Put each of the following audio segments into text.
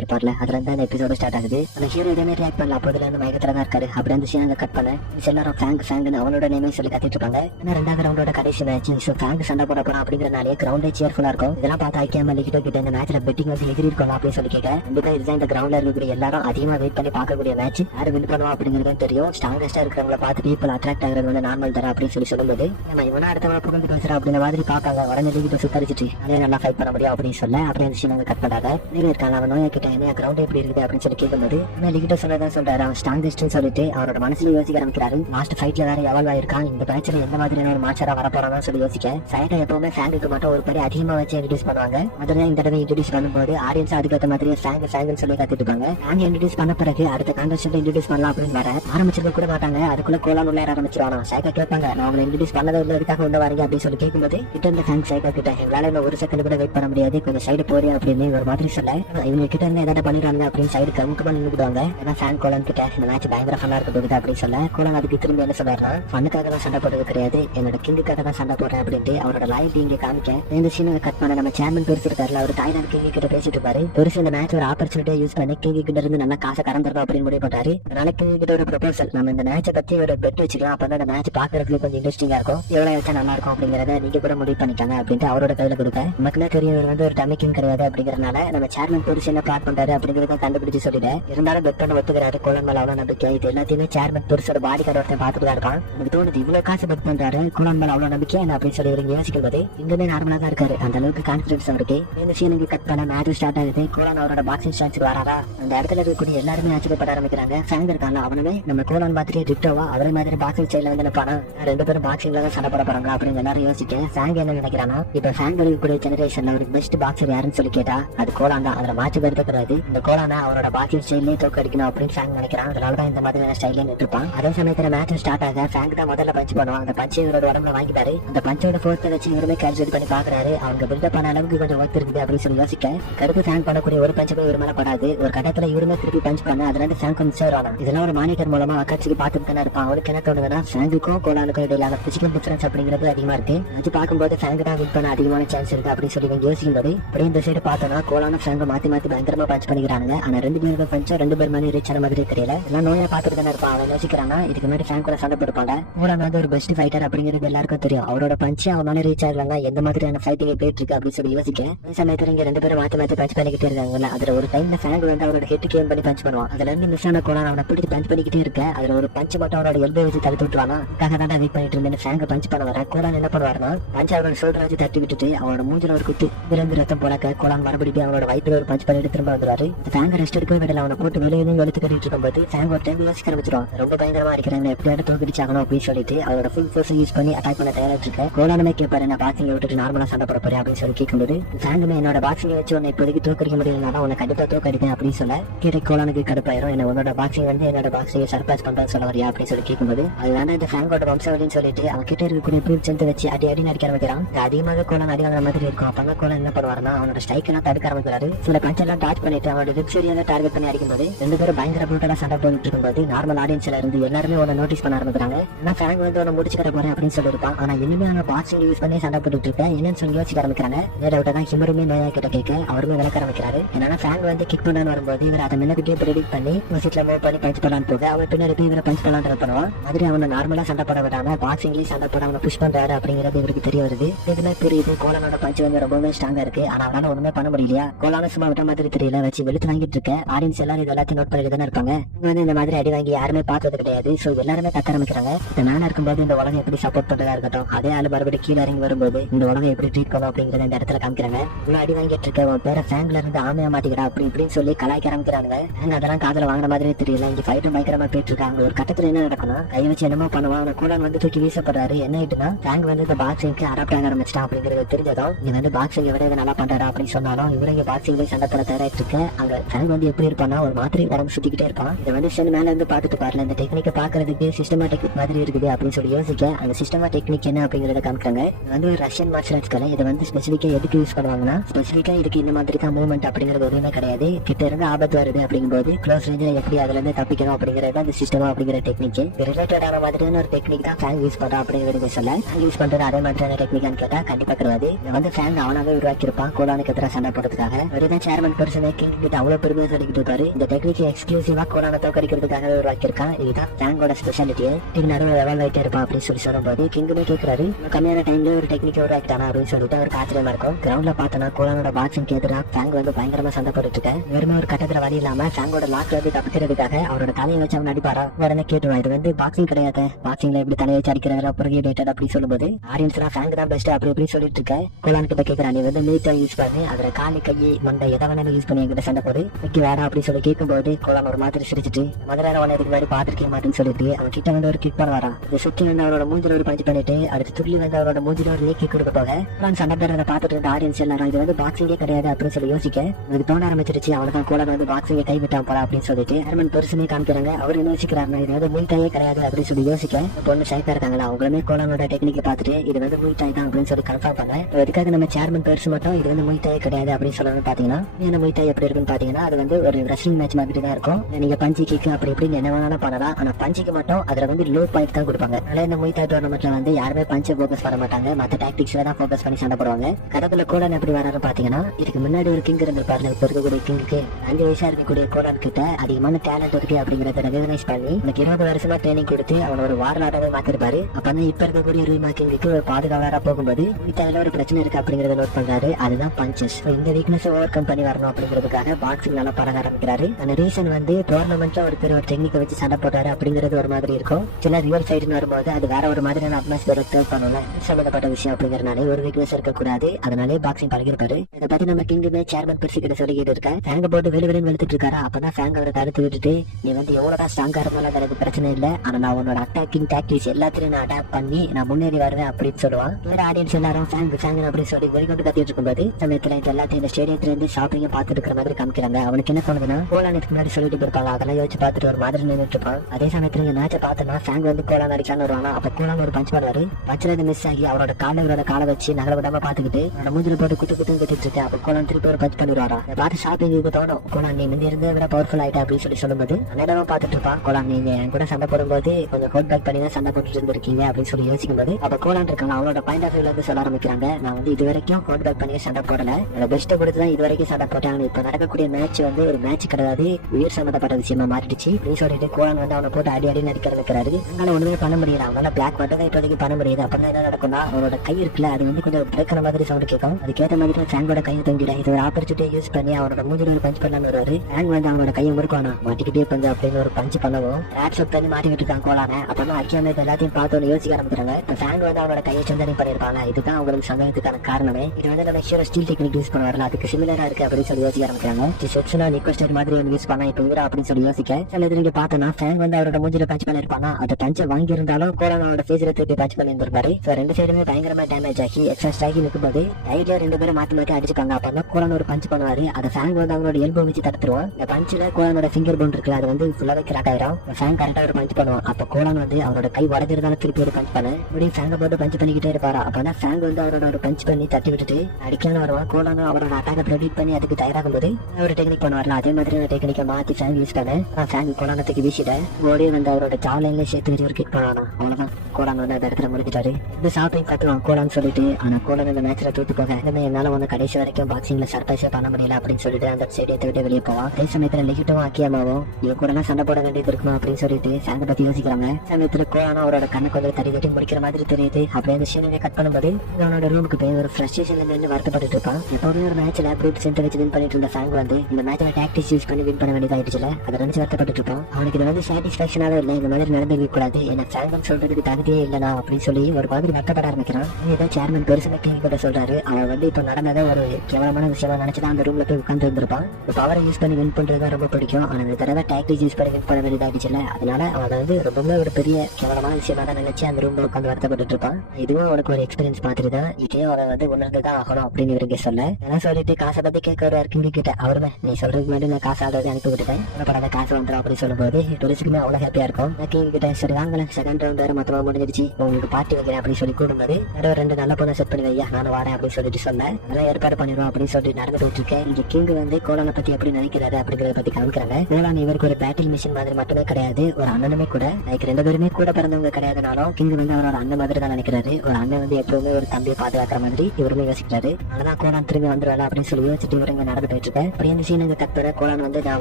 இருப்பார்ல, அதுல இருந்து அந்த எபிசோடு ஸ்டார்ட் ஆகுது. அந்த ஹீரோ இதே மாதிரி ரியாக்ட் பண்ணல, அப்போதுல இருந்து மயக்கத்துல தான் இருக்காரு. அப்படி அந்த சீன் அங்க கட் பண்ண எல்லாரும் ஃபேங்க்னு அவனோட நேமே சொல்லி கத்திட்டு இருக்காங்க. ஏன்னா ரெண்டாவது ரவுண்டோட கடைசி மேட்ச், ஸோ ஃபேங்க் சண்டை போட போறான் அப்படிங்கிறனாலே கிரௌண்டே சேர்ஃபுல்லா இருக்கும். இதெல்லாம் பார்த்து ஐக்கியமா லிகிட்டோ கிட்ட இந்த மேட்ச்ல பெட்டிங் வந்து எதிரி இருக்கும் அப்படின்னு சொல்லி கேட்க, கண்டிப்பா இதுதான் இந்த கிரௌண்ட்ல இருக்கக்கூடிய எல்லாரும் அதிகமா வெயிட் பண்ணி பார்க்கக்கூடிய மேட்ச். யாரு வின் பண்ணுவா அப்படிங்கிறது தெரியும். ஸ்ட்ராங்கஸ்டா இருக்கிறவங்களை பார்த்து பீப்பிள் அட்ராக்ட் ஆகிறது வந்து நார்மல் தர அப்படின்னு சொல்லும்போது, நம்ம இவனா அடுத்தவங்க புகழ்ந்து பேசுறா அப்படின்ற மாதிரி பார்ப்பாங்க. உடனே லிகிட்டோ சுத்தரிச்சிட்டு அதே நல்லா ஃபைட் பண்ண முடியும் அப்படின்னு சொல்ல, அப்படியே அந்த சீன் கட் பண்ணாத நீங்க இருக்காங்க. அவன் நோயா கிட்ட என்ன கிரௌண்ட் எப்படி இருக்குது அப்படின்னு சொல்லி கேட்கும்போது, லிகிட்டோ சொல்லதான் சொல்றாரு அவன் ஸ்ட்ராங்கஸ்ட்னு சொல்லிட்டு அவரோட மனசுல யோசிக்க ஆரம்பிக்கிறாரு. லாஸ்ட் ஃபைட்ல வேற எவால்வ் ஆயிருக்கான், இந்த மேட்ச்ல எந்த மாதிரியான ஒரு மாச்சரா வரப்போறான்னு சொல்லி யோசிக்க, சைட்டை எப்பவுமே ஃபேங்குக்கு மட்டும் ஒரு படி அதிகமா வச்சு இன்ட்ரடியூஸ் பண்ணுவாங்க. முதல்ல இந்த தடவை இன்ட்ரடியூஸ் பண்ணும்போது ஆடியன்ஸ் அதுக்கேற்ற மாதிரி ஃபேங்க்னு சொல்லி கத்துட்டு இருப்பாங்க. ஃபேங்க் இன்ட்ரடியூஸ் பண்ண பிறகு அடுத்த கான்டெஸ்ட் இன்ட்ரடியூஸ் பண்ணலாம் அப்படின்னு வர ஆரம்பிச்சிருக்க கூட மாட்டாங்க. அதுக்குள்ள கோலான் உள்ள ஆரம்பிச்சிருவாங்க. சைக்கா கேட்பாங்க, நான் உங்களை இன்ட்ரடியூஸ் பண்ணதை உள்ள இதுக்காக உள்ள வரீங்க அப்படின்னு சொல்லி கேட்கும்போது, கிட்ட இருந்த ஃபேங்க் சைக்கா கிட்ட எங்களால இன்னும் ஒரு செகண்ட் கூட வெயிட் பண்ண முடியாது, கொஞ்சம் சைடு போறியா அப்படின்னு ஒரு மாதிரி சொல்ல, இவங்க கிட்ட இருந்து ஏதாவது பண்ணிடுறாங்க அப்படின்னு சைடு கமுக்கமா நின்றுடுவாங்க. ஏன்னா ஃபேங்க் கோலான் கிட்ட இந்த மேட்ச் பயங்கர ஃபன்னா இருக்க போகுது அப்படின்னு சொல்ல, கோலான் அதுக்கு திரும்பி என்ன சொல்றாருன்னா, ஃபன்னுக்காக தான் சண்டை போடுறது கிடையாது, என்னோட கிங்குக்காக தான் சண்டை போடுறேன் அப்படின்ட்டு அவரோட லாயல்ட்டி இங்க காமிக்க இந்த சீனை கட் பண்ண நம்ம சேர்மன் பெருசு இருக்காருல, அவர் தாய்லாந்து கிங் கிட்ட பேசிட்டு இருப்பாரு. பெருசு இந்த மேட்ச் ஒரு ஆப்பர்ச்சுனிட்டியா யூஸ் பண்ணி கிங் கிட்ட இருந்து நல்லா காசை கறந்துடணும் அப்படின்னு முடிவு பண்ணாரு. அதனால கிங் கிட்ட ஒரு ப்ரொபோசல், நம்ம இந்த மேட்சை பத்தி ஒரு பெட் வச்சுக்கலாம், அப்பதான் இந்த மேட்ச் பாக்குறதுக்கு கொஞ்சம் இன்ட்ரெஸ்டிங்கா இருக்கும், எவ்வளவு வச்சா நல்லா இருக்கும் அப்படிங்கறத நீங்க கூட முடிவு பண்ணிட்டாங்க அப்படின்ட்டு அவரோட கையில கொடுக்க, நமக்குலாம் தெரியும் இவர் வந்து ஒரு டம்மி கிங் கிடையாது அப்படிங்கறதுனால நம்ம சேர்மன் பெருசு என்ன பிளாட் பண்றாரு அப்படிங்கறத கண்டுபிடிச்சு சொல்லிட்டு, இருந்தாலும் பெட் பண்ண ஒத்துக்கிறாரு. கோலான் மேல அவ்வளவு நம்பிக்கை, இது எல்லாத்தையுமே சேர்மன் பெருசோட பாடி கார்டு ஒருத்தன் பார்த்துட்டு தான் இருக்கான். எனக்கு தோணுது இவ்வளவு காசு பெட் பண்றாரு, கோலான் மேல அவ்வளவு நம்பிக்கை என்ன அப்படின்னு சொல்லி இவங்க யோசிக்கும் போது, இங்கமே நார்மலா தான் இருக்காரு, அந்த அளவுக்கு கான்பிடன்ஸ் அவருக்கு. இந்த சீனுக்கு கட் பண்ண மேட்ச் ஸ்டார்ட் ஆகுது. கோலான் அவரோட பாக்ஸிங் ஸ்டான்ஸுக்கு வராரா, அந்த இடத்துல இருக்கக்கூடிய எல்லாருமே ஆச்சரியப்பட ஆரம்பிக்கிறாங்க. ஃபேங்க் இருக்காங்க, அவனுமே நம்ம கோலான் மாதிரியே டிக்டோவா அவரே மாதிரி பாக்ஸிங் ஸ்டைல வந்து நினைப்பானா, ரெண்டு பேரும் பாக்ஸிங்ல தான் சண்டை போட போறாங்களா அப்படின்னு எல்லாரும் யோசிக்க, ஃபேங்க் என்ன நினைக்கிறானா, இப்ப ஃபேங்க் இருக்கக்கூடிய ஜெனரேஷன்ல ஒரு பெஸ்ட் பாக்ஸர் யாருன்னு சொல்லி கேட்டா அது கோலான் தான், அதுல மாற்று கருத்து கிடையாது. இந்த கோலான அவரோட பாக்ஸிங் ஸ்டைலே தோக்கடிக்கணும் அப்படின்னு ஃபேங்க் நினைக்கிறான். அதனாலதான் இந்த மாதிரியான ஸ்டைல நின்றுப்பான். அதே சமயத்துல மேட்ச் ஸ்டார்ட் ஆக ஃபேங்க் தான் முதல்ல பஞ்ச் பண்ணுவான். அந்த பஞ்சை இவரோட உடம்புல வாங்கிட்டாரு. அந்த பஞ்சோட ஃபோர்த்தை வச்சு இவருமே கேல்குலேட் பண்ணி பாக்குறாரு. அவங்க பில்டப் பண்ண அளவுக்கு கொஞ்சம் ஒர்க் இருக்குது அப்படின்னு சொல்லி யோசிக்க, கருப்பு ஃபேங்க் பண்ணக்கூடிய ஒரு பஞ்சமே இவர் மேல படாது. ஒரு கட்டத்துல இவருமே திருப்பி பஞ்ச் பண்ண அதுல இருந்து ஃபேங்க் மிஸ் ஆகலாம். இதெல்லாம் ஒரு மானிட்டர் மூலமா அக்காட்சிக்கு பார்த்துட்டு தானே இருப்பான். அவனுக்கு என்ன தோணுதுன்னா, ஃபேங்குக்கும் கோலானுக்கும் இடையிலான பிசிக்கல் டிஃபரன்ஸ் அப்படிங்கிறது அதிகமா இருக்கு, அது பார்க்கும்போது ஃபேங்க் தான் வின் பண்ண அதிகமான சான்ஸ் இருக்கு அப்படின்னு சொல்லி இவங்க யோசிக்கும் போது, அப்படியே இந்த சைடு பார்த்தோம்னா கோலான ஃபேங்க் மாத்தி மாத்தி பயங்கரமா பஞ்ச் பண்ணிக்கிறாங்க. ஆனா ரெண்டு பேருக்கு பஞ்சம் ரெண்டு பேர் மாதிரி ரீச் ஆன மாதிரி தெரியல. எல்லாம் நோயா பார்த்துட்டு தானே இருப்பான். அவன் யோசிக்கிறானா, இதுக்கு முன்னாடி ஃபேங்க் கூட சண்டை போட்டுப்பாங்க, கோலான் வந்து ஒரு பெஸ்ட் ஃபைட்டர் அப்படிங்கிறது எல்லாருக்கும் தெரியும், அவரோட பஞ்சு அவனால ரீச் ஆகலாம், எந்த மாதிரியான ஃபைட்டிங் போயிட்டு இருக்கு அப்படின்னு சொல்லி யோசிக்க, அதே சமயத்துல இங்க ரெண்டு பேரும் மாத்தி மாத்தி பஞ்ச் பண்ணிக்கிட்டே இருக்காங்கல்ல, அதுல ஒரு டைம்ல ஃபேங்க் வந்து அவரோட ஹெட் கேம் பண்ணி பஞ்ச் பண்ணுவான். அதுல இருந்து மிஸ் ஆன கோலான் அவனை பிடிச்சி பஞ்ச் பண்ணிக்கிட்டே இருக்க, அதுல ஒரு பஞ்ச் மட்டும் அவனோட எல்போ வச்சு தடுத்து விட்டுவானா. அதுக்காக தான் வெயிட் பண்ணிட்டு இருந்தேன் ஃபேங்க் பஞ்ச் பண்ண வர. கோலான் என்ன பண்ணுவாருன்னா, பஞ்ச் அவரோட ஷோல்டர் வச்சு தட்டி விட்டுட்டு அவரோட மூஞ்சில ஒரு குத்து இருந்து ரத்தம் போலக்க, கோலான் மறுபடியும் அவரோட வயிற்றுல ஒரு பஞ்ச் பண்ணிட்டு திரும்ப வந்துருவாரு. ஃபேங்க் ரெஸ்ட் எடுக்கவே விடல, அவனை போட்டு வெளியிலும் வெளுத்து கட்டிட்டு இருக்கும்போது ஃபேங்க் ஒரு டைம் யோசிக்க ஆரம்பிச்சிடும், ரொம்ப பயங்கரமா இருக்கிறாங்க, எப்படியாவது தோக்கடிச்சாகணும் அப்படின்னு சொல்லிட்டு அவரோட ஃபுல் ஃபோர்ஸ் யூஸ் பண்ணி அட்டாக் பண்ண தயாராட்டு இருக்க. கோலானுமே கேட்பாரு, நான் பாக்ஸிங் விட்டுட்டு நார்மலா சண்டை போட போறேன் அப்படின்னு சொல்லி கேட்கும்போது, ஃபேங்குமே என்னோட பாக்ஸிங் வச்சு உன்னை இப்போதைக்கு தோக்கடிக்க முடியலனா உன்னை கண்டிப்பா தோக்கடிப்பேன் அப்படின்னு சொல்ல, கேட்ட கோலானுக்கு கடுப்பாயிரும், என்ன உன்னோட பாக்ஸிங் வந்து என்னோட பாக்ஸிங் சர்பாஸ் பண்றேன்னு சொல்ல வரியா அப்படின்னு சொல்லி கேட்கும்போது, அது வேணா இந்த ஃபேங்கோட வம்சாவளின்னு சொல்லிட்டு அவன் கிட்ட இருக்கக்கூடிய ப்ரூஃப் சேர்த்து வச்சு அடி அடி நடிக்க ஆரம்பிக்கிறான். அதிகமாக கோலான் அடி வாங்குற மாதிரி இருக்கும். அப்பங்க கோலான் என்ன பண்ணுவாருன்னா, அவனோட ஸ்ட்ரைக் எல்லாம் தடுக்க ஆரம்பிக்கிறாரு. சில பஞ்ச் எல்லாம் டாச் பண்ணிட்டு அவனோட வெப் ஏரியாவை டார்கெட் பண்ணி அடிக்கும்போது ரெண்டு பேரும் பயங்கர ப்ரூட்டலா சண்டை போட்டுட்டு இருக்கும்போது நார்மல் ஆடியன்ஸ்ல இருந்து எல்லாருமே உன்னை நோட்டீஸ் பண்ண ஆரம்பிக்கிறாங்க. ஆனா ஃபேங்க் வந்து உன்னை முடிச்சுக்கிற போறேன் அப்படின்னு சொல்லியிருப்பான். ஆனா இனிமே அவன் பாக்ஸிங் யூஸ் பண்ணி சண்டை போட்டுட்டு இருக்கேன் என்னன்னு சொல்லி யோசிக்க ஆரம்பிக்கிறாங்க. நேரவிட்ட தான் ஹிமருமே நோயா கிட்ட கேட்க அவருமே விளக்க ஆரம்பிக்கிறாரு. என்னன்னா ஃபேங்க் வந்து கிக் பண்ணான்னு வரும்போது இவர் அதை முன்னபிட்டே ப்ரெடிக்ட் பண்ணி சீட்ல மூவ் பண்ணி பஞ்ச் பண்ணலான்னு போக, அவன் பின்னாடி போய் இவரை பஞ்ச் பண்ணலான்னு ட்ரை பண்ணுவான். மாதிரி அவனை நார்மலா சண்டை போட விடாம பாக்ஸிங்லயும் சண்டை போட அவனை புஷ் பண்றாரு அப்படிங்கிறது இவருக்கு தெரிய வருது. இதுமே புரியுது, கோலானோட பஞ்ச் வந்து ரொம்பவே ஸ்ட்ராங்கா இருக்கு. ஆனா அவனால ஒண்ணுமே பண்ண முடியலையா, கோலான சும்மா விட்ட மாதிரி தெரியல, வச்சு வெளுத்து வாங்கிட்டு இருக்க. ஆடியன்ஸ் எல்லாரும் இது எல்லாத்தையும் நோட் பண்ணிட்டு தானே இருப்பாங்க. வந்து இந்த மாதிரி அடி வாங்கி யாருமே பார்த்தது கிடையாது. சோ எல்லாருமே கத்த ஆரம்பிக்கிறாங்க. இந்த மேல இருக்கும்போது இந்த உலகம் எப்படி சப்போர்ட் பண்றதா இருக்கட்டும், அதே ஆளு மறுபடியும் கீழே இறங்கி வரும்போது இந்த உலகம் எப்படி ட்ரீட் பண்ணும் அப்படிங்கறத இந்த இடத்துல காமிக்கிறாங்க. இவ்வளவு அடி வாங்கிட்டு இருக்க, உன் பேர ஃபேங்க்ல இருந்து ஆமையா மாட்டிக்கிறா அப்படி இப்படின்னு சொல்லி கலாய்க்க ஆரம்பிக்கிறாங்க. அதெல்லாம் காதல வாங்குற மாதிரியே தெரியல. இங்க ஃபைட்டும் பயங்கரமா போயிட்டு இருக்காங்க. ஒரு கட்டத்துல என்ன நடக்கணும், கை வச்சு என்னமோ பண்ணுவான். கோலான் வந்து தூக்கி வீசப்படுறாரு. என்ன ஆயிட்டுனா, ஃபேங்க் வந்து இந்த பாக்ஸிங்க்கு அடாப்ட் ஆக ஆரம்பிச்சிட்டான் அப்படிங்கிறது தெரிஞ்சதும், இங்க வந்து பாக்ஸிங் விட இதை நல்லா பண்றாரா அப்படின்னு சொன்னாலும் இவரு இங்க பாக்ஸிங்ல சண்டை போட தயாராயிட்டு இருக்க. அங்க ஃபேங்க் வந்து எப்படி இருப்பான்னா, ஒரு மாதிரி உடம்பு சுத்திக்கிட்டே இருப்பான். இதை வந்து சென் மேல இருந்து பாத்துட்டு பாருல, இந்த டெக்னிக்கை பாக்குறதுக்கு சிஸ்டமேட்டிக் மாதிரி இருக்குது அப்படின்னு சொல்லி யோசிக்க, அந்த சிஸ்டமா டெக்னிக் என்ன அப்படிங்கறத காமிக்கிறாங்க. இது வந்து ஒரு ரஷ்யன் மார்ஷல் ஆர்ட்ஸ் கலை. இதை வந்து ஸ்பெசிஃபிக்கா எதுக்கு யூஸ் பண்ணுவாங்கன்னா, ஸ்பெசிஃபிக்கா இதுக்கு இந்த மாதிரி தான் மூவ்மெண்ட் அப்படிங்கிறது எதுவுமே கிடையாது. கிட்ட இருந்து ஆபத்து வருது அப்படிங்கும்போது க்ளோஸ் ரேஞ்சில எப்படி அதுல இருந்து தப்பிக்கணும் அப்படிங்கறது அந்த சிஸ்டமா அப்படிங்கிற டெக்னிக். ரிலேட்டடான மாதிரியான ஒரு டெக்னிக் தான் ஃபேங்க் யூஸ் பண்றா அப்படிங்கிறது சொல்ல, யூஸ் பண்றது அதே மாதிரியான டெக்னிக்கான்னு கேட்டா கண்டிப்பா கிடையாது. இது வந்து ஃபேங்க் அவனாவே உருவாக்கி இருப்பான் கோலானுக்கு எதிராக சண்டை போடுறதுக்காக. ஒருதான் சேர்மன் பெர்சன் அப்படின்னு கிங் கிட்ட அவ்வளவு பெருமையா சொல்லிக்கிட்டு இருப்பாரு. இந்த டெக்னிக் எக்ஸ்க்ளூசிவா கோலான தோக்கடிக்கிறதுக்காக உருவாக்கியிருக்கான். இதுதான் ஃபேங்கோட ஸ்பெஷாலிட்டியே. கிங் நடுவில் எவ்வளவு வைக்க இருப்பான் அப்படின்னு சொல்லும்போது கிங்குமே கேட்கிறாரு, கம்மியான டைம்ல ஒரு டெக்னிக் உருவாக்கிட்டானா அப்படின்னு சொல்லிட்டு அவருக்கு ஆச்சரியமா இருக்கும். கிரவுண்ட்ல பார்த்தோன்னா கோலானோட பாக்ஸிங் எதிராக ஃபேங் வந்து பயங்கரமா சண்டை போட்டுட்டு இருக்கேன். வெறுமே ஒரு கட்டத்துல வழி இல்லாம ஃபேங்கோட லாக்ல வந்து தப்பிக்கிறதுக்காக அவரோட தலையை வச்சு அவன் அடிப்பாரா. உடனே கேட்டுருவான், இது வந்து பாக்ஸிங் கிடையாது, பாக்ஸிங்ல எப்படி தலையை வச்சு அடிக்கிறாரு அப்புறம் அப்படி சொல்லும்போது ஆடியன்ஸ் ஃபேங் தான் பெஸ்ட் அப்படி சொல்லிட்டு இருக்க. கோலான் கிட்ட கேட்கிறான், நீ வந்து மீட்டை யூஸ் பண்ணி அதுல காலி கையை மண்டை எதை வேணாலும் யூஸ் பண்ணி என்கிட்ட சண்டை போடு வைக்க வேற அப்படி சொல்லி கேட்கும்போது கோலான் ஒரு மாதிரி சிரிச்சிட்டு முதல்ல அவனை இதுக்கு மாதிரி பாத்துருக்க மாட்டேன்னு சொல்லிட்டு அவன் கிட்ட வந்து ஒரு கிக் பண்ண வரா. இதை சுற்றி வந்து அவரோட மூஞ்சில ஒரு பஞ்சு பண்ணிட்டு அடுத்து துள்ளி வந்து அவரோட மூஞ்சில ஒரு நீக்கி கொடுக்க போக நான் சண்டை போடுறத பாத்துட்டு இருந்த ஆடியன்ஸ் எல்லாரும் இது வந்து பாக்ஸிங்கே கிடையாது அப்படின்னு சொல்லி யோசிக்க எனக்கு தோண ஆரம்பிச்சிருச்சு. அவனுக்கு கோலான் வந்து பாக்ஸிங்கை கைவிட்டான் போல அப்படின்னு சொல்லிட்டு ஹெர்மன் பெருசுமே காமிக்கிறாங்க. அவர் என்ன யோசிக்கிறாருன்னா இது வந்து மூய்டாயே கிடையாது அப்படின்னு சொல்லி யோசிக்க பொண்ணு ஷைக்கா இருக்காங்களா அவங்களுமே கோலானோட டெக்னிக்கை பார்த்துட்டு இது வந்து மூய்டாய் தான் அப்படின்னு சொல்லி கன்ஃபார்ம் பண்ண. அதுக்காக நம்ம சேர்மன் பெருசு மட்டும் இது வந்து மூய்டாயே கிடையாது அப்படின்னு சொல்லணும்னு பாத்தீங்கன்னா என்ன மூய்டாய் எப்படி இருக்குன்னு பாத்தீங்கன்னா அது வந்து ஒரு ரெஸ்லிங் மேட்ச் மாதிரி தான் இருக்கும். நீங்க பஞ்சு கிக் அப்படி இப்படின்னு என்ன வேணாலும் பண்ணலாம். ஆனா பஞ்சுக்கு மட்டும் அதுல வந்து லோ பாயிண்ட் தான் கொடுப்பாங்க. அதனால இந்த மூய்டாய் டோர்னமெண்ட்ல வந்து யாருமே பஞ்சை போக்கஸ் பண்ண மாட்டாங்க, மத்த டாக்டிக்ஸ்ல தான் போக்கஸ் பண்ணி சண்டை போடுவாங்க. கட்டத்துல கோலான் எப்படி வராரு பாத்தீங்கன்னா இதுக்கு முன்னாடி ஒரு கிங் இருந்திருப்பாரு. இப்ப இருக்கக்கூடிய கிங்குக்கு 5 வயசா இருக்கக்கூடிய கோலான் கிட்ட அதிகமான டேலண்ட் இருக்கு அப்படிங்கறத ரெகனைஸ் பண்ணி எனக்கு 20 வருஷமா ட்ரைனிங் கொடுத்து அவன் ஒரு வாரலாட்டவே மாத்திருப்பாரு. அப்ப இப்ப இருக்கக்கூடிய ரூமா கிங்குக்கு ஒரு பாதுகாவலரா போகும்போது மூய்டாய்ல ஒரு பிரச்சனை இருக்கு அப்படிங்கறத நோட் பண்றாரு. அதுதான் பஞ்சஸ். இந்த வீக்னஸ் ஓவர் கம் பண்ணி வரணும் அப்படிங்கிறதுக்காக பாக்ஸிங் நல்லா பழக ஆரம்பிக்கிறாரு. அந்த ரீசன் வந்து டோர்னமெண்ட்ல ஒரு டெக்னிக்கை வச்சு சண்டை போட்டாரு அப்படிங்கிறது ஒரு மாதிரி இருக்கும். சில ரியல் சைடுன்னு வரும்போது அது வேற ஒரு மாதிரியான அட்மாஸ்பியர் தேர்ட் பண்ணல சம்பந்தப்பட்ட விஷயம் அப்படிங்கறதுனால ஒரு வீக்னஸ் இருக்கக்கூடாது. அதனாலே பாக்ஸிங் பழகிருப்பாரு. இதை பத்தி நம்ம கிங்குமே சேர்மன் பெருசு கிட்ட சொல்லிக்கிட்டு இருக்கேன். ஃபேங்க போட்டு வெளிவெளின்னு வெளுத்துட்டு இருக்காரு. அப்பதான் ஃபேங்க அவரை தடுத்து விட்டுட்டு நீ வந்து எவ்வளவுதான் ஸ்ட்ராங்கா இருந்தாலும் எனக்கு பிரச்சனை இல்லை, ஆனா நான் உன்னோட அட்டாக்கிங் டாக்டிக்ஸ் எல்லாத்தையும் நான் அட்டாக் பண்ணி நான் முன்னேறி வருவேன் அப்படின்னு சொல்லுவான். வேற ஆடியன்ஸ் எல்லாரும் ஃபேங் அப்படின்னு சொல்லி வெளிக்கொண்டு கத்திட்டு இருக்கும்போது சமயத்துல இது எல்லாத்தையும் இந்த ஸ்டேடியத்துல இருந்து ஷாப்பிங்க பாத்துட்டு இருக்கிற மாதிரி காமிக்கிறாங்க. அவனுக்கு என்ன தோணுதுன்னா கோலானுக்கு முன்னாடி சொல்லிட்டு போயிருப்பாங்க, அதெல்லாம் யோசிச்சு பார்த்துட்டு ஒரு மாதிரி நின்றுட்டு இருப்பான். அதே சமயத்துல இந்த மேட்சை பார்த்தோன்னா ஃபேங் வந்து கோலான் அடிக்கலான்னு வருவாங்க. அப்ப கோலான் ஒரு பஞ்ச் பண்ணுவாரு. பஞ்சில மிஸ் ஆகி அவரோட காலை வச்சு நகர விடாம பாத்துக்கிட்டு அவரோட மூஞ்சில போட்டு குத்து கட்டிட்டு இருக்கு. அப்ப கோலான் திருப்பி ஒரு பஞ்ச் பண்ணிடுவாரா. அதை பார்த்து ஷாப்பிங் தோணும் கோலான் நீ முந்தி இருந்தே விட பவர்ஃபுல் ஆயிட்டா அப்படின்னு சொல்லும்போது நேரம் பார்த்துட்டு இருப்பான். கோலான் நீங்க என் கூட சண்டை போடும்போது கொஞ்சம் கோட் பேக் பண்ணி தான் சண்டை போட்டுட்டு இருந்திருக்கீங்க அப்படின்னு சொல்லி யோசிக்கும் போது அப்ப கோலான் இருக்காங்க அவனோட பாயிண்ட் ஆஃப் வியூல இருந்து சொல்ல ஆரம்பிக்கிறாங்க, நான் வந்து இது வரைக்கும் கோட் பேக் பண்ணி சண்டை போடல, பெஸ்ட் கொடுத்து தான் இது வரைக்கும் சண்டை போட்டாங்க. இப்ப நடக்கக்கூடிய மேட்ச் வந்து ஒரு மேட்ச் கிடையாது, உயிர் சம்பந்தப்பட்ட விஷயமா மாறிடுச்சு அப்படின்னு சொல்லிட்டு கோலான் வந்து அவனை போட்டு அடி நடிக்க இருக்கிறாரு. அதனால ஒண்ணுமே பண்ண முடியல. அவனால பிளாக் மட்டும் தான் இப்போதைக்கு பண்ண முடியுது. அப்பதான் என்ன நடக்கும்னா அவரோட கை இருக்குல்ல அது வந்து கொஞ்சம் பிரேக்கிற மாதிரி சவுண்ட் கேட்கும். அதுக்கேற்ற மாதிரி ஃபேங்கோட கையை தங்கிடும். இது ஒரு ஆப்பர்ச்சுனிட்டியை யூஸ் பண்ணி அவரோட மூஞ்சில ஒரு பஞ்ச் பண்ணலான்னு வருவாரு. ஃபேங் வந்து அவனோட கையை முறுக்கானா மாட்டிக்கிட்டே பஞ்சு அப்படின்னு ஒரு பஞ்ச் பண்ணவும் ராட்சப் பண்ணி மாட்டிக்கிட்டு இருக்கான் கோலான. அப்பதான் அக்கியாமே எல்லாத்தையும் பார்த்து யோசிக்க ஆரம்பிக்கிறாங்க. இப்ப ஃபேங் வந்து அவனோட கையை சந்தனி பண்ணிருப்பாங்க. இதுதான் அவங்களுக்கு சந்தேகத்துக்கான காரணமே. இது வந்து நம்ம ஸ்டீல் டெக்னிக் யூஸ் பண்ணுவார்ல அதுக்கு சிமிலரா இருக்கு அப்படின்னு சொல்லி யோசிக்க ஆரம்பிக்கிறாங்க. செக்ஷனா நிக்வஸ்டர் மாதிரி ஒன்று யூஸ் பண்ணா இப்ப இவரா அப்படின்னு சொல்லி யோசிக்க சில நீங்க பார்த்தோன்னா ஃபேங் வந்து அவரோட மூஞ்சில பஞ்ச் பண்ணிருப்பானா அந்த பஞ்சை வாங்கி இருந்தாலும் கோலானோட ஃபேஸ்ல திருப்பி பஞ்ச் பண்ணி இருந்திருப்பாரு. ரெண்டு சைடுமே பயங்கரமா டேமேஜ் ஆகி எக்ஸாஸ்ட் ஆகி நிற்கும்போது டைட்ல 2 பேரும் மாத்தி அடிச்சுப்பாங்க. அப்பதான் கோலான் ஒரு பஞ்ச் பண்ணுவாரு. அதை ஃபேங் வந்து அவனோட எல்போ வச்சு தடுத்துருவான். இந்த பஞ்சில கோலானோட ஃபிங்கர் போன் இருக்குல்ல அது வந்து ஃபுல்லாவே கிராக் ஆயிரும். ஃபேங் கரெக்டா ஒரு பஞ்ச் பண்ணுவான். அப்ப கோலான் வந்து அவரோட கை உடஞ்சிருந்தாலும் திருப்பி ஒரு பஞ்ச் பண்ண இப்படி ஃபேங்க போட்டு பஞ்ச் பண்ணிக்கிட்டே இருப்பாரா. அப்பதான் ஃபேங் வந்து அவரோட ஒரு பஞ்ச் பண்ணி தட்டி விட்டுட்டு அடிக்கலான்னு வருவான். கோலானும் அவரோட அட்டாக ப்ரெடிக்ட் பண்ணி அதுக்கு தயாராகும் போது ஒரு டெக்னிக் பண்ணுவார்ல அதே மாதிரி அந்த டெக்னிக்கை மாத்தி ஃபேங் யூஸ் பண்ண ஃபேங் கோலானத்துக்கு வீசிட்ட ஓடி வந்து அவரோட ஜாலைன்ல சேர்த்து வச்சு ஒரு கிக் பண்ணுவானா. அவ்வளவுதான் கோலான் வந்து அந்த இடத்துல முடிஞ்சிட்டாரு. இந்த ஷாப்பிங் கத்துவான் கோலான்னு சொல்லிட்டு. ஆனா கோலான் இந்த மேட்ச்ல தூத்து போக இனிமே என்னால வந்து கடைசி வரைக்கும் பாக்ஸிங்ல சர்ப்ரைஸே பண்ண முடியல அப்படின்னு சொல்லிட்டு அந்த ஸ்டேடியத்தை விட்டு வெளியே போவான். அதே சமயத்துல லிகிட்டும் ஆக்கியமாவும் இவன் கூட எல்லாம் சண்டை போட வேண்டியது இருக்குமா அப்படின்னு சொல்லிட்டு ஃபேங்க பத்தி யோசிக்கிறாங்க. சமயத்துல கோலானும் அவரோட கண்ணை கொஞ்சம் தடி கட்டி முடிக்கிற மாதிரி தெரியுது. அப்படியே அந்த சீனை கட் பண்ணும்போது அவனோட ரூமுக்கு போய் ஒரு ஃப்ரஸ்ட்ரேஷன்ல இருந்து வருத்தப்பட்டு இருப்பான். எப்பவுமே ஒரு மேட்ச்ல ப்ரூட் சென்டர் வச்சு வின் பண்ணிட்டு இருந்த ஃபேங் வந்து இந்த மேட்ச்ல டாக்டிக்ஸ் யூஸ் பண்ணி வின் பண்ண வேண்டியதாயிடுச்சுல அதை நினைச்சு வருத்தப்பட்டு இருப்பான். அவனுக்கு இது வந்து சாட்டிஸ்பாக்சனாவே இல்லை, இந்த மாதிரி நடந்துக்க கூடாது, ஏன்னா ஃபேங் சொல்றதுக்கு தகுதியே இல்லைனா அப்படின்னு சொல்லி ஒரு மாதிரி வருத்தப்பட ஆரம்பிக்கிறான். இதான் சேர்மன் பெருசு கிட்ட சொல்றாரு. அவன் வந்து இப்ப நடந்ததை ஒரு கேவலமான விஷயமா நினைச்சுதான் அந்த ரூம்ல போய் உட்கார்ந்து இருந்திருப்பான். பவரை யூஸ் பண்ணி வின் பண்றதுதான் ரொம்ப பிடிக்கும். ஆனா இந்த தடவை டாக்டிக்ஸ் யூஸ் பண்ணி வின் பண்ண வேண்டியதாயிடுச்சுல அதனால அவன் வந்து ரொம்பவே ஒரு பெரிய கேவலமான விஷயமா தான் நினைச்சு அந்த ரூம்ல உட்காந்து வருத்தப்பட்டு இருப்பான். இதுவும் அவனுக்கு ஒரு எக்ஸ்பீரியன்ஸ் மாதிரி தான், இதையும் அவன் வந்து உணர்ந்துதான் ஆகணும் அப்படின்னு இவருக்கு சொல்ல ஏன்னா சொல்லிட்டு காசை பத்தி கேட்க வருவார் கிங்க கிட்ட. அவருமே நீ சொல்றதுக்கு முன்னாடி நான் காசு ஆல்ரெடி அனுப்பி விட்டுட்டேன், படாத காசு வந்துடும் அப்படின்னு சொல்லும்போது டூரிஸ்டுக்குமே அவ்வளவு ஹாப்பியா இருக்கும். கிங்க கிட்ட சரி வாங்கல செகண்ட் ரவுண்ட் வேற மொத்தமா முடிஞ்சிருச்சு உங்களுக்கு பார்ட்டி வைக்கிறேன் அப்படின்னு சொல்லி கூடும்போது நடுவ 2 நல்ல பொண்ணை செட் பண்ணி வையா நானும் வரேன் அப்படின்னு சொல்லிட்டு சொன்னேன். அதெல்லாம் ஏற்பாடு பண்ணிடுவோம் அப்படின்னு சொல்லிட்டு நடந்து போயிட்டு இருக்கேன். இங்க கிங் வந்து கோலானை பத்தி எப்படி நினைக்கிறாரு அப்படிங்கறத பத்தி காமிக்கிறாங்க. கோலான் இவருக்கு ஒரு பேட்டில் மிஷின் மாதிரி மட்டுமே கிடையாது, ஒரு அண்ணனுமே கூட. லைக் 2 பேருமே கூட பிறந்தவங்க கிடையாதுனாலும் கிங் வந்து அவரோட அண்ணன் மாதிரி தான் நினைக்கிறாரு. ஒரு அண்ணன் வந்து எப்பவுமே ஒரு தம்பியை பாதுகாக்கிற மாதிரி இவருமே யோசிக்கிறாரு. அதனால கோலான் திரும்பி வந்துருவாங்க அப்படின்னு சொல்லி யோசிச்சுட்டு இவருங்க நடந்து போயிட்டு இருக்கேன். அப்படி அந்த சீன் அங்க கட் பண்ண கோலான் வந்து நான்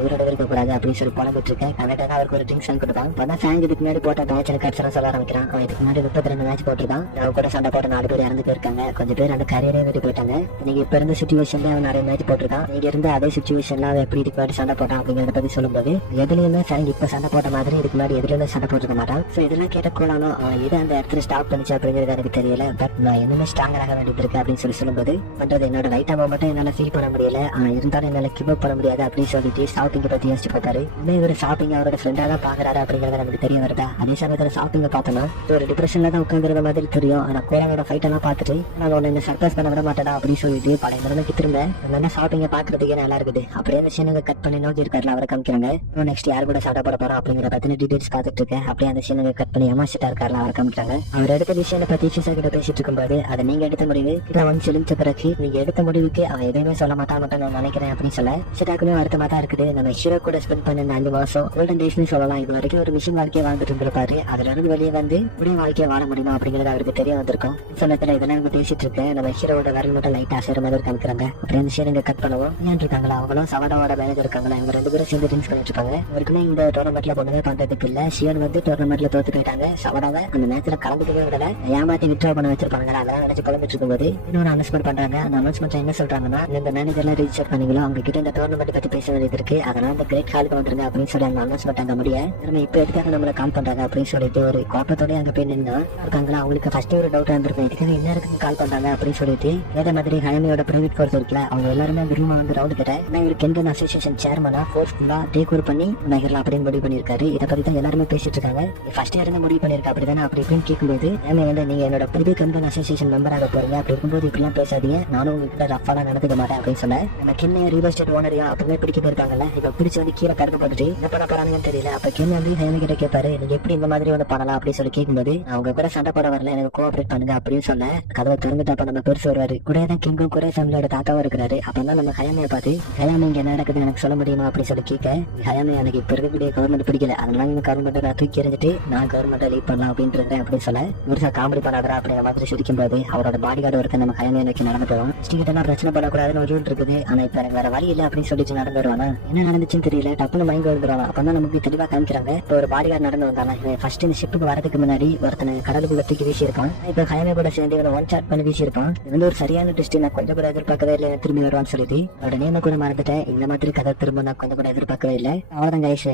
உயிரோட இருக்க கூடாது அப்படின்னு சொல்லி புலம்பிட்டு இருக்கேன். கரெக்டாக அவருக்கு ஒரு ட்ரிங்க்ஸ் கொடுப்பான். அப்பதான் ஃபேங் இதுக்கு முன்னாடி போட்ட மேட்ச் கட்சரம் சொல்ல ஆரம்பிக்கிறான். அவன் இதுக்கு முன்னாடி 32 மேட்ச் போட்டிருக்கான். அவன் கூட சண்டை போட்ட 4 பேர் இறந்து போயிருக்காங்க. கொஞ்சம் பேர் அந்த கரியரே விட்டு போயிட்டாங்க. நீங்க இப்ப இருந்த சிச்சுவேஷன்ல அவன் நிறைய மேட்ச் போட்டிருக்கான். நீங்க இருந்த அதே சிச்சுவேஷன்ல அவன் எப்படி இதுக்கு முன்னாடி சண்டை போட்டான் அப்படிங்கறத பத்தி சொல்லும்போது எதுலயுமே ஃபேங் இப்ப சண்டை போட்ட மாதிரி இதுக்கு முன்னாடி எதுலயுமே சண்டை போட்டிருக்க மாட்டான். சோ இதெல்லாம் கேட்ட கோலானோ அவன் எது அந்த இடத்துல ஸ்டாப் பண்ணிச்சு அப்படிங்கிறது எனக்கு தெரியல. பட் நான் இன்னுமே ஸ்ட்ராங்கராக வேண்டியது இருக்கு அப்படின்னு சொல்லும்போது பண்றது என்னோட லைட்டா மட்டும் என்னால ஃபீல் பண்ண முடியல. இருந்தாலும் என்னால கிவ் அப் பண்ண முடியாது அப்படின்னு சொல்லிட்டு ஷாப்பிங் பத்தி யோசிச்சு பார்த்தாரு. இன்னும் இவர் ஷாப்பிங் அவரோட ஃப்ரெண்டா தான் பாக்குறாரு அப்படிங்கறது நமக்கு தெரிய வருதா. அதே சமயத்துல ஷாப்பிங்க பார்த்தோம்னா ஒரு டிப்ரெஷன்ல தான் உட்காந்துருந்த மாதிரி தெரியும். ஆனா கோலானோட ஃபைட் எல்லாம் பார்த்துட்டு நான் உன்னை இந்த சர்ப்ரைஸ் பண்ண விட மாட்டேடா அப்படின்னு சொல்லிட்டு பழைய நிலைமைக்கு திரும்ப நல்லா ஷாப்பிங்க பாக்குறதுக்கே நல்லா இருக்குது. அப்படியே அந்த சீனுங்க கட் பண்ணி நோக்கி இருக்காருல அவரை காமிக்கிறாங்க. நெக்ஸ்ட் யார் கூட சண்டை போட போறோம் அப்படிங்கிற பத்தின டீடைல்ஸ் பார்த்துட்டு இருக்கேன். அப்படியே அந்த சீனுங்க கட் பண்ணி அமாசிட்டா இருக்காருல அவரை காமிக்கிறாங்க. அவர் எடுத்த விஷயம் பத்தி சிசா கிட்ட பேசிட்டு இருக்கும்போது அதை நீங்க எடுத்த முடிவு இல்ல வந்து செலுத்த பிறகு நீங்க எடுத்த முடிவுக்கு அவன் எதுவுமே சொல்ல மாட்டான் மட்டும் நான் நினைக்கிறேன் அப்படின்னு சொல்ல சிதாக்குமே வருத்தமா தான் இருக்குது. நம்ம ஹீரோ கூட ஸ்பெண்ட் பண்ண 5 மாசம் கோல்டன் டேஸ்னு சொல்லலாம். இது வரைக்கும் ஒரு மிஷின் வாழ்க்கையை வாழ்ந்துட்டு இருந்திருப்பாரு. அதுல இருந்து வெளியே வந்து முடிவு வாழ்க்கையை வாழ முடியுமா அப்படிங்கிறது அவருக்கு தெரிய வந்திருக்கும். சொன்னதுல இதெல்லாம் இவங்க பேசிட்டு இருக்கேன். நம்ம ஹீரோட வரல் மட்டும் லைட்டா அசைற மாதிரி காமிக்கிறாங்க. அப்படியே அந்த ஷேர் கட் பண்ணவும் ஏன் இருக்காங்களா அவங்களும் சவடாவோட மேனேஜர் இருக்காங்களா இவங்க 2 பேரும் சேர்ந்து ட்ரிங்க்ஸ் பண்ணிட்டு இருப்பாங்க. அவருக்குமே இந்த டோர்னமெண்ட்ல பொண்ணுமே பண்றதுக்கு இல்ல. ஷியன் வந்து டோர்னமெண்ட்ல தோத்து போயிட்டாங்க. சவடாவை அந்த மேட்ச்ல கலந்துக்கவே விடல. ஏமாத்தி விட்ரா பண்ண வச்சிருப்பாங்க. அதெல்லாம் நினைச்சு குழம்பிட்டு இருக்கும்போது இன்னொரு அனௌன்ஸ்மெண்ட் பண்றாங்க. அந்த அனௌன்ஸ்மெண்ட் என்ன சொல்றாங்கன்னா இந்த மேனேஜர்லாம் ரிஜிஸ்டர் பண்ணீங்களோ அவங்க கிட்ட இந்த டோர்னமெண்ட் பத்தி பேச வேண்டியது இருக்கு. அதனால இந்த கிரேட் ஹாலுக்கு வந்துருங்க அப்படின்னு சொல்லி அந்த அனௌன்ஸ்மெண்ட் அங்க முடிய நம்ம இப்ப எதுக்காக நம்மள கால் பண்றாங்க அப்படின்னு சொல்லிட்டு ஒரு கோபத்தோட அங்க போய் நின்னா இருக்காங்களா. அவங்களுக்கு ஃபர்ஸ்ட் ஒரு டவுட் இருந்திருக்கும் இதுக்காக என்ன இருக்கு கால் பண்றாங்க அப்படின்னு சொல்லிட்டு அதே மாதிரி ஹயமியோட பிரைவேட் கோர்ஸ் இருக்குல்ல அவங்க எல்லாருமே அந்த ரூம் வந்து ரவுண்ட் கிட்ட இவர் கென்கன் அசோசியேஷன் சேர்மனா ஃபோர்ஸ்ஃபுல்லா டேக் ஓவர் பண்ணி நகர்லாம் அப்படின்னு முடிவு பண்ணிருக்காரு. இதை பத்தி தான் எல்லாருமே பேசிட்டு இருக்காங்க. ஃபர்ஸ்ட் இருந்து முடிவு பண்ணிருக்கா அப்படிதானே அப்படி இப்படின்னு கேட்கும்போது வந்து நீங்க என்னோட புது கென்கன் அசோசியேஷன் மெம்பராக போறீங்க அப்படி இருக்கும்போது இப்படிலாம் பேசாதீங்க நானும் உங்ககிட்ட ரஃபாலாம் நடந்துக்க மாட்டேன் அப்படின்னு சொன்ன நம்ம கிண்ண ரியல் எஸ்டேட் ஓனரியா அப்படின்னு பிடிக்க போயிருக்காங்கல்ல இப்ப பிடிச்சு வந்து கீழே கருக்க போட்டுட்டு என்ன பண்ண போறாங்கன்னு தெரியல. அப்ப கிண்ண வந்து ஹேமி கிட்ட கேட்பாரு நீங்க எப்படி இந்த மாதிரி வந்து பண்ணலாம் அப்படின்னு சொல்லி கேட்கும்போது அவங்க கூட சண்டை போட வரல எனக்கு கோஆபரேட் பண்ணுங்க அப்படின்னு சொன்ன கதவை திறந்துட்டு அப்ப நம்ம பெருசு வருவாரு. கூட தான் கிங்கும் குறை ஃபேமிலியோட தாத்தாவும் இருக்கிறாரு. அப்பதான் நம்ம ஹயாமியை பார்த்து ஹயாமி இங்க என்ன நடக்குது எனக்கு சொல்ல முடியுமா அப்படின்னு சொல்லி கேட்க ஹயாமி எனக்கு இப்ப இருக்கக்கூடிய கவர்மெண்ட் பிடிக்கல அதனால இந்த கவர்மெண்ட் தூக்கி எறிஞ்சிட்டு நான் கவர்மெண்ட் லீட் பண்ணலாம் அப்படின்றேன் அப்படின்னு சொல்ல முருசா காமெடி பண்ணாதரா அப்படிங்கிற மாதிரி சிரிக்கும் போது அவரோட பாடி கார்டு ஒருத்தர் நம்ம ஹயாமியை நோக்கி நடந்து போவோம். ஸ்ரீகிட்டலாம் பிரச்சனை பண்ணக்கூடாதுன்னு ஒரு ரூல் இருக்குது. ஆனா இப்ப எனக்கு வேற வழி இல்லை அப்படின்னு சொல்லிட்டு நடந்து வருவானா என்ன நடந்துச்சுன்னு தெரியல டப்புனு மயங்க வந்துருவாங்க. அப்பதான் நமக்கு தெளிவா காமிக்கிறாங்க. இப்போ ஒரு பாடி கார்டு நடந்து வந்தாங்க. ஃபர்ஸ்ட் இந்த ஷிப்புக்கு வரதுக்கு முன்னாடி ஒருத்தனை கடலுக்குள்ள தூக்கி வீசி இருப்பான். இப்ப ஹயாமி கூட சேர்ந்து இவனை ஒன் சாட் பண்ணி வீசி இருப்பான். இது வந்து ஒரு சரியான ட்விஸ்ட் நான் கொஞ்சம் கூட எதிர்பார்க்கவே இல்லை திரும்பி வருவான்னு சொல்லிட்டு அவரோட நேம கூட மறந்துட்டேன். இந்த மாதிரி கதை திரும்ப நான் கொஞ்சம் கூட எதிர்பார்க்கவே இல்லை. அவ்வளவுதான் கைஸ்.